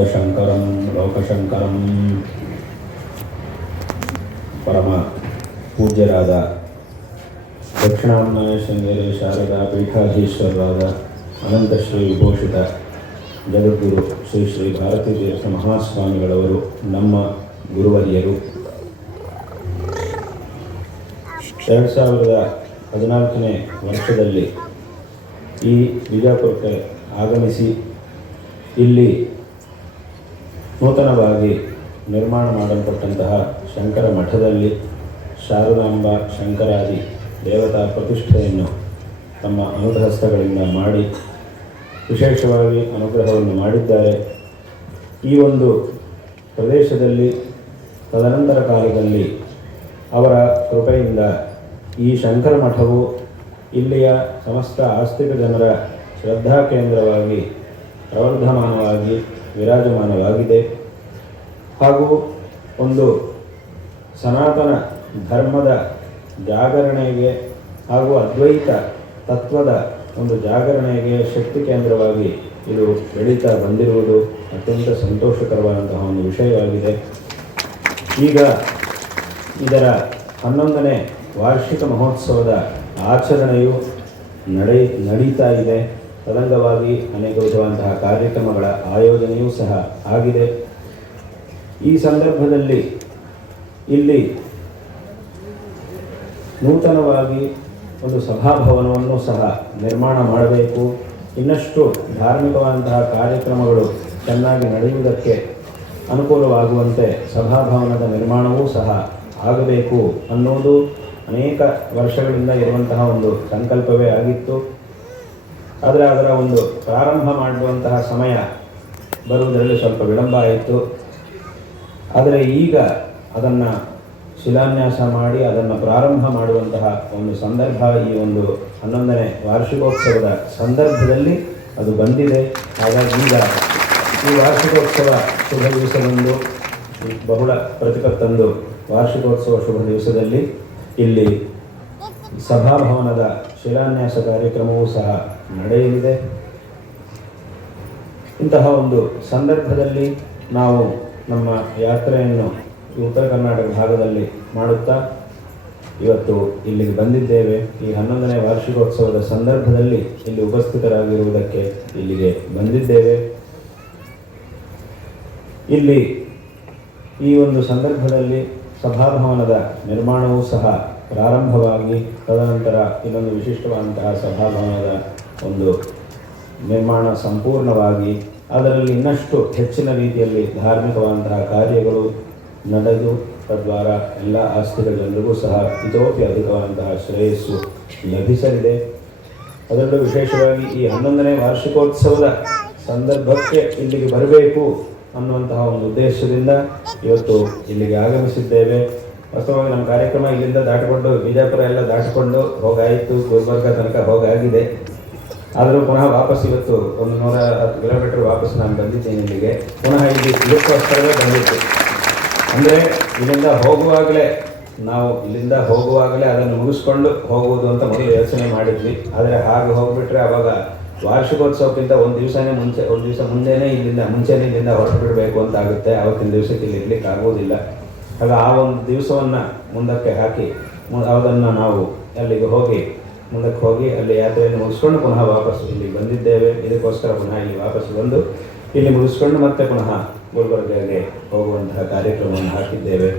ಪಾದಶಂಕರಂ ಲೋಕಶಂಕರಂ ಪರಮ ಪೂಜ್ಯರಾದ ದಕ್ಷಿಣಾಮ್ನಾಯ ಶೃಂಗೇರಿ ಶಾರದಾ ಪೀಠಾಧೀಶ್ವರರಾದ ಅನಂತ ಶ್ರೀ ವಿಭೂಷಿತ ಜಗದ್ಗುರು ಶ್ರೀ ಶ್ರೀ ಭಾರತೀ ತೀರ್ಥ ಮಹಾಸ್ವಾಮಿಗಳವರು ನಮ್ಮ ಗುರುವರಿಯರು. 2014ನೇ ವರ್ಷದಲ್ಲಿ ಈ ವಿಜಯಪುರಕ್ಕೆ ಆಗಮಿಸಿ ಇಲ್ಲಿ ನೂತನವಾಗಿ ನಿರ್ಮಾಣ ಮಾಡಲ್ಪಟ್ಟಂತಹ ಶಂಕರ ಮಠದಲ್ಲಿ ಶಾರದಾಂಬ ಶಂಕರಾದಿ ದೇವತಾ ಪ್ರತಿಷ್ಠೆಯನ್ನು ತಮ್ಮ ಅನುಗ್ರಹಸ್ಥಗಳಿಂದ ಮಾಡಿ ವಿಶೇಷವಾಗಿ ಅನುಗ್ರಹವನ್ನು ಮಾಡಿದ್ದಾರೆ. ಈ ಒಂದು ಪ್ರದೇಶದಲ್ಲಿ ತದನಂತರ ಕಾಲದಲ್ಲಿ ಅವರ ಕೃಪೆಯಿಂದ ಈ ಶಂಕರ ಮಠವು ಇಲ್ಲಿಯ ಸಮಸ್ತ ಆಸ್ತಿಕ ಜನರ ಶ್ರದ್ಧಾ ಕೇಂದ್ರವಾಗಿ ಪ್ರವರ್ಧಮಾನವಾಗಿ ವಿರಾಜಮಾನವಾಗಿದೆ. ಹಾಗೂ ಒಂದು ಸನಾತನ ಧರ್ಮದ ಜಾಗರಣೆಗೆ ಹಾಗೂ ಅದ್ವೈತ ತತ್ವದ ಒಂದು ಜಾಗರಣೆಗೆ ಶಕ್ತಿ ಕೇಂದ್ರವಾಗಿ ಇದು ಬೆಳೀತಾ ಬಂದಿರುವುದು ಅತ್ಯಂತ ಸಂತೋಷಕರವಾದಂತಹ ಒಂದು ವಿಷಯವಾಗಿದೆ. ಈಗ ಇದರ 11ನೇ ವಾರ್ಷಿಕ ಮಹೋತ್ಸವದ ಆಚರಣೆಯು ನಡೀತಾ ಇದೆ. ತದಂಗವಾಗಿ ಅನೇಕ ವಿಧವಾದಂತಹ ಕಾರ್ಯಕ್ರಮಗಳ ಆಯೋಜನೆಯೂ ಸಹ ಆಗಿದೆ. ಈ ಸಂದರ್ಭದಲ್ಲಿ ಇಲ್ಲಿ ನೂತನವಾಗಿ ಒಂದು ಸಭಾಭವನವನ್ನು ಸಹ ನಿರ್ಮಾಣ ಮಾಡಬೇಕು. ಇನ್ನಷ್ಟು ಧಾರ್ಮಿಕವಾದಂತಹ ಕಾರ್ಯಕ್ರಮಗಳು ಚೆನ್ನಾಗಿ ನಡೆಯುವುದಕ್ಕೆ ಅನುಕೂಲವಾಗುವಂತೆ ಸಭಾಭವನದ ನಿರ್ಮಾಣವೂ ಸಹ ಆಗಬೇಕು ಅನ್ನೋದು ಅನೇಕ ವರ್ಷಗಳಿಂದ ಇರುವಂತಹ ಒಂದು ಸಂಕಲ್ಪವೇ ಆಗಿತ್ತು. ಆದರೆ ಅದರ ಒಂದು ಪ್ರಾರಂಭ ಮಾಡುವಂತಹ ಸಮಯ ಬರುವುದರಲ್ಲಿ ಸ್ವಲ್ಪ ವಿಳಂಬ ಆಯಿತು. ಆದರೆ ಈಗ ಅದನ್ನು ಶಿಲಾನ್ಯಾಸ ಮಾಡಿ ಅದನ್ನು ಪ್ರಾರಂಭ ಮಾಡುವಂತಹ ಒಂದು ಸಂದರ್ಭ ಈ ಒಂದು 11ನೇ ವಾರ್ಷಿಕೋತ್ಸವದ ಸಂದರ್ಭದಲ್ಲಿ ಅದು ಬಂದಿದೆ. ಹಾಗಾಗಿ ಈಗ ಈ ವಾರ್ಷಿಕೋತ್ಸವ ಶುಭ ದಿವಸದಂದು ಬಹುಳ ಪ್ರತಿಪತ್ತಂದು ವಾರ್ಷಿಕೋತ್ಸವ ಶುಭ ದಿವಸದಲ್ಲಿ ಇಲ್ಲಿ ಸಭಾಭವನದ ಶಿಲಾನ್ಯಾಸ ಕಾರ್ಯಕ್ರಮವೂ ಸಹ ನಡೆಯಲಿದೆ. ಇಂತಹ ಒಂದು ಸಂದರ್ಭದಲ್ಲಿ ನಾವು ನಮ್ಮ ಯಾತ್ರೆಯನ್ನು ಉತ್ತರ ಕರ್ನಾಟಕ ಭಾಗದಲ್ಲಿ ಮಾಡುತ್ತಾ ಇವತ್ತು ಇಲ್ಲಿಗೆ ಬಂದಿದ್ದೇವೆ. ಈ 11ನೇ ವಾರ್ಷಿಕೋತ್ಸವದ ಸಂದರ್ಭದಲ್ಲಿ ಇಲ್ಲಿ ಉಪಸ್ಥಿತರಾಗಿರುವುದಕ್ಕೆ ಇಲ್ಲಿಗೆ ಬಂದಿದ್ದೇವೆ. ಇಲ್ಲಿ ಈ ಒಂದು ಸಂದರ್ಭದಲ್ಲಿ ಸಭಾಭವನದ ನಿರ್ಮಾಣವೂ ಸಹ ಪ್ರಾರಂಭವಾಗಿ ತದನಂತರ ಇನ್ನೊಂದು ವಿಶಿಷ್ಟವಾದಂತಹ ಸಭಾಭವನದ ಒಂದು ನಿರ್ಮಾಣ ಸಂಪೂರ್ಣವಾಗಿ ಅದರಲ್ಲಿ ಇನ್ನಷ್ಟು ಹೆಚ್ಚಿನ ರೀತಿಯಲ್ಲಿ ಧಾರ್ಮಿಕವಾದಂತಹ ಕಾರ್ಯಗಳು ನಡೆದು ತದ್ವಾರ ಎಲ್ಲ ಆಸ್ತಿಕ ಜನರಿಗೂ ಸಹ ಇತೋಪಿ ಅಧಿಕವಾದಂತಹ ಶ್ರೇಯಸ್ಸು ಲಭಿಸಲಿದೆ. ಅದರಲ್ಲೂ ವಿಶೇಷವಾಗಿ ಈ 11ನೇ ವಾರ್ಷಿಕೋತ್ಸವದ ಸಂದರ್ಭಕ್ಕೆ ಇಲ್ಲಿಗೆ ಬರಬೇಕು ಅನ್ನುವಂತಹ ಒಂದು ಉದ್ದೇಶದಿಂದ ಇವತ್ತು ಇಲ್ಲಿಗೆ ಆಗಮಿಸಿದ್ದೇವೆ. ವಾಸ್ತವವಾಗಿ ನಮ್ಮ ಕಾರ್ಯಕ್ರಮ ಇಲ್ಲಿಂದ ದಾಟಿಕೊಂಡು ಬಿಜಾಪುರ ಎಲ್ಲ ದಾಟಿಕೊಂಡು ಹೋಗಾಯಿತು, ಗುಲ್ಬರ್ಗ ತನಕ ಹೋಗಾಗಿದೆ. ಆದರೂ ಪುನಃ ವಾಪಸ್ ಇವತ್ತು ಒಂದು 110 ಕಿಲೋಮೀಟರ್ ವಾಪಸ್ ನಾನು ಬಂದಿದ್ದೇನೆ ಇಲ್ಲಿಗೆ. ಪುನಃ ಇಲ್ಲಿ ಇದಕ್ಕೋಸ್ಕರವೇ ಬಂದಿತ್ತು. ಅಂದರೆ ಇಲ್ಲಿಂದ ಹೋಗುವಾಗಲೇ ಅದನ್ನು ಮುಗಿಸ್ಕೊಂಡು ಹೋಗುವುದು ಅಂತ ಮೊದಲು ಯೋಚನೆ ಮಾಡಿದ್ವಿ. ಆದರೆ ಹಾಗೆ ಹೋಗಿಬಿಟ್ರೆ ಆವಾಗ ವಾರ್ಷಿಕೋತ್ಸವಕ್ಕಿಂತ ಒಂದು ದಿವಸ ಮುಂಚೆನೇ ಇಲ್ಲಿಂದ ಹೊರಟು ಬಿಡಬೇಕು ಅಂತ ಆಗುತ್ತೆ. ಆವತ್ತಿನ ದಿವಸಕ್ಕೆ ಇಲ್ಲಿ ಇರ್ಲಿಕ್ಕೆ ಆಗೋದಿಲ್ಲ. ಆಗ ಆ ಒಂದು ದಿವಸವನ್ನು ಮುಂದಕ್ಕೆ ಹಾಕಿ ಅದನ್ನು ನಾವು ಅಲ್ಲಿಗೆ ಮುಂದಕ್ಕೆ ಹೋಗಿ ಅಲ್ಲಿ ಯಾತ್ರೆಯನ್ನು ಮುಗಿಸ್ಕೊಂಡು ಪುನಃ ವಾಪಸ್ ಇಲ್ಲಿಗೆ ಬಂದಿದ್ದೇವೆ. ಇದಕ್ಕೋಸ್ಕರ ಪುನಃ ಇಲ್ಲಿ ವಾಪಸ್ ಬಂದು ಇಲ್ಲಿ ಮುಗಿಸ್ಕೊಂಡು ಮತ್ತೆ ಪುನಃ ಗುಲ್ಬರ್ಗಾಗೆ ಹೋಗುವಂತಹ ಕಾರ್ಯಕ್ರಮವನ್ನು ಹಾಕಿದ್ದೇವೆ.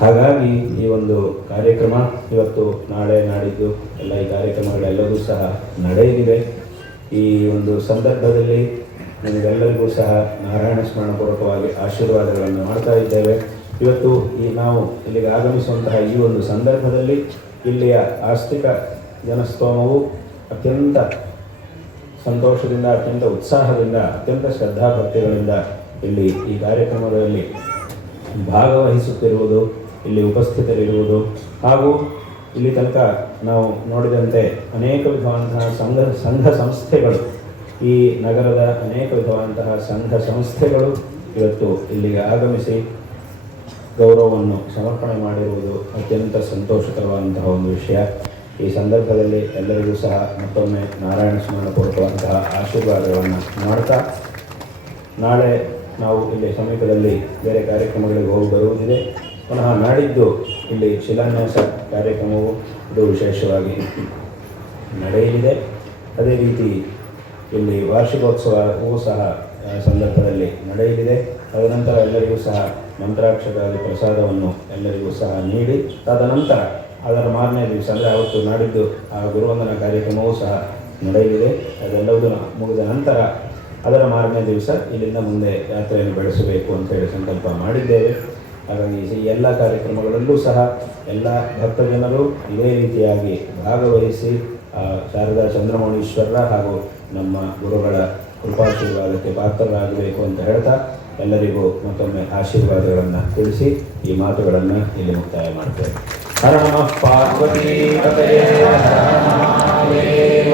ಹಾಗಾಗಿ ಈ ಒಂದು ಕಾರ್ಯಕ್ರಮ ಇವತ್ತು ನಾಳೆ ನಾಡಿದ್ದು ಎಲ್ಲ ಈ ಕಾರ್ಯಕ್ರಮಗಳೆಲ್ಲವೂ ಸಹ ನಡೆಯಲಿವೆ. ಈ ಒಂದು ಸಂದರ್ಭದಲ್ಲಿ ನಿಮಗೆಲ್ಲರಿಗೂ ಸಹ ನಾರಾಯಣ ಸ್ಮರಣಪೂರ್ವಕವಾಗಿ ಆಶೀರ್ವಾದಗಳನ್ನು ಮಾಡ್ತಾ ಇದ್ದೇವೆ. ಇವತ್ತು ನಾವು ಇಲ್ಲಿಗೆ ಆಗಮಿಸುವಂತಹ ಈ ಒಂದು ಸಂದರ್ಭದಲ್ಲಿ ಇಲ್ಲಿಯ ಆಸ್ತಿಕ ಜನಸ್ತೋಮವು ಅತ್ಯಂತ ಸಂತೋಷದಿಂದ, ಅತ್ಯಂತ ಉತ್ಸಾಹದಿಂದ, ಅತ್ಯಂತ ಶ್ರದ್ಧಾಭಕ್ತಿಗಳಿಂದ ಇಲ್ಲಿ ಈ ಕಾರ್ಯಕ್ರಮದಲ್ಲಿ ಭಾಗವಹಿಸುತ್ತಿರುವುದು, ಇಲ್ಲಿ ಉಪಸ್ಥಿತರಿರುವುದು ಹಾಗೂ ಇಲ್ಲಿ ತನಕ ನಾವು ನೋಡಿದಂತೆ ಅನೇಕ ವಿಧವಾದಂತಹ ಸಂಘ ಸಂಸ್ಥೆಗಳು, ಈ ನಗರದ ಅನೇಕ ವಿಧವಾದಂತಹ ಸಂಘ ಸಂಸ್ಥೆಗಳು ಇವತ್ತು ಇಲ್ಲಿಗೆ ಆಗಮಿಸಿ ಗೌರವವನ್ನು ಸಮರ್ಪಣೆ ಮಾಡಿರುವುದು ಅತ್ಯಂತ ಸಂತೋಷಕರವಾದಂತಹ ಒಂದು ವಿಷಯ. ಈ ಸಂದರ್ಭದಲ್ಲಿ ಎಲ್ಲರಿಗೂ ಸಹ ಮತ್ತೊಮ್ಮೆ ನಾರಾಯಣ ಸ್ಮರಣಪೂರ್ವಕವಾದಂತಹ ಆಶೀರ್ವಾದಗಳನ್ನು ಮಾಡ್ತಾ ನಾಳೆ ನಾವು ಇಲ್ಲಿ ಸಮೀಪದಲ್ಲಿ ಬೇರೆ ಕಾರ್ಯಕ್ರಮಗಳಿಗೆ ಹೋಗಿ ಬರುವುದಿದೆ. ಪುನಃ ನಾಡಿದ್ದು ಇಲ್ಲಿ ಶಿಲಾನ್ಯಾಸ ಕಾರ್ಯಕ್ರಮವು ಇದು ವಿಶೇಷವಾಗಿ ನಡೆಯಲಿದೆ. ಅದೇ ರೀತಿ ಇಲ್ಲಿ ವಾರ್ಷಿಕೋತ್ಸವವೂ ಸಹ ಸಂದರ್ಭದಲ್ಲಿ ನಡೆಯಲಿದೆ. ತದನಂತರ ಎಲ್ಲರಿಗೂ ಸಹ ಮಂತ್ರಾಕ್ಷರಾದಿ ಪ್ರಸಾದವನ್ನು ಎಲ್ಲರಿಗೂ ಸಹ ನೀಡಿ ತದನಂತರ ಅದರ ಮಾರನೇ ದಿವಸ ಅಂದರೆ ಅವತ್ತು ನಾಡಿದ್ದು ಆ ಗುರುವಂದನಾ ಕಾರ್ಯಕ್ರಮವೂ ಸಹ ನಡೆಯಲಿದೆ. ಅದೆಲ್ಲವೂ ಮುಗಿದ ನಂತರ ಅದರ ಮಾರನೇ ದಿವಸ ಇಲ್ಲಿಂದ ಮುಂದೆ ಯಾತ್ರೆಯನ್ನು ಬೆಳೆಸಬೇಕು ಅಂತೇಳಿ ಸಂಕಲ್ಪ ಮಾಡಿದ್ದೇವೆ. ಹಾಗಾಗಿ ಈ ಎಲ್ಲ ಕಾರ್ಯಕ್ರಮಗಳಲ್ಲೂ ಸಹ ಎಲ್ಲ ಭಕ್ತಜನರು ಇದೇ ರೀತಿಯಾಗಿ ಭಾಗವಹಿಸಿ ಶಾರದಾ ಚಂದ್ರಮೌಳೀಶ್ವರರ ಹಾಗೂ ನಮ್ಮ ಗುರುಗಳ ಕೃಪಾಶೀರ್ವಾದಕ್ಕೆ ಪಾತ್ರರಾಗಬೇಕು ಅಂತ ಹೇಳ್ತಾ ಎಲ್ಲರಿಗೂ ಮತ್ತೊಮ್ಮೆ ಆಶೀರ್ವಾದಗಳನ್ನು ತಿಳಿಸಿ ಈ ಮಾತುಗಳನ್ನು ಇಲ್ಲಿ ಮುಕ್ತಾಯ ಮಾಡ್ತೇವೆ. ಹರ ನಮಃ ಪಾರ್ವತೀ ಪತಯೇ ಹರ ಮಹಾದೇವ.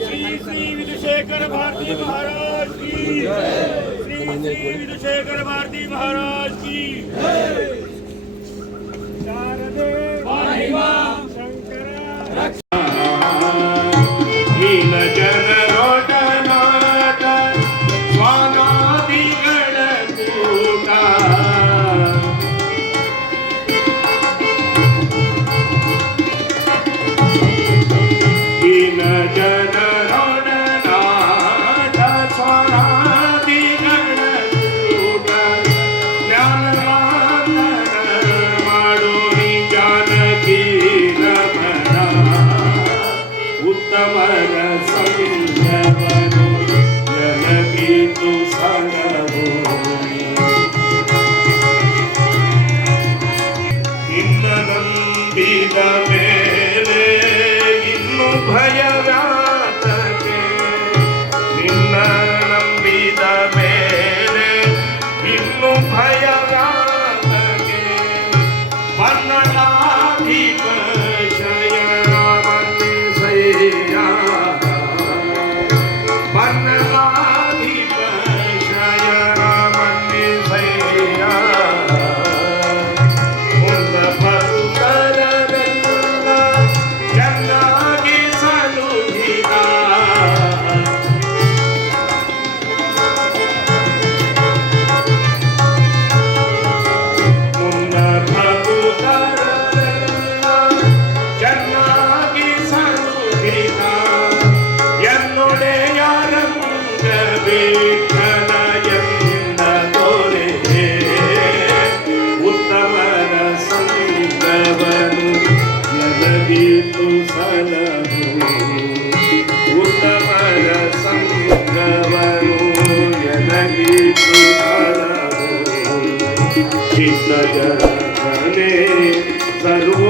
श्री विदुशेखर भारती महाराज की श्री विदुशेखर भारती महाराज की शारदे शंकर चित्त जगने सर्व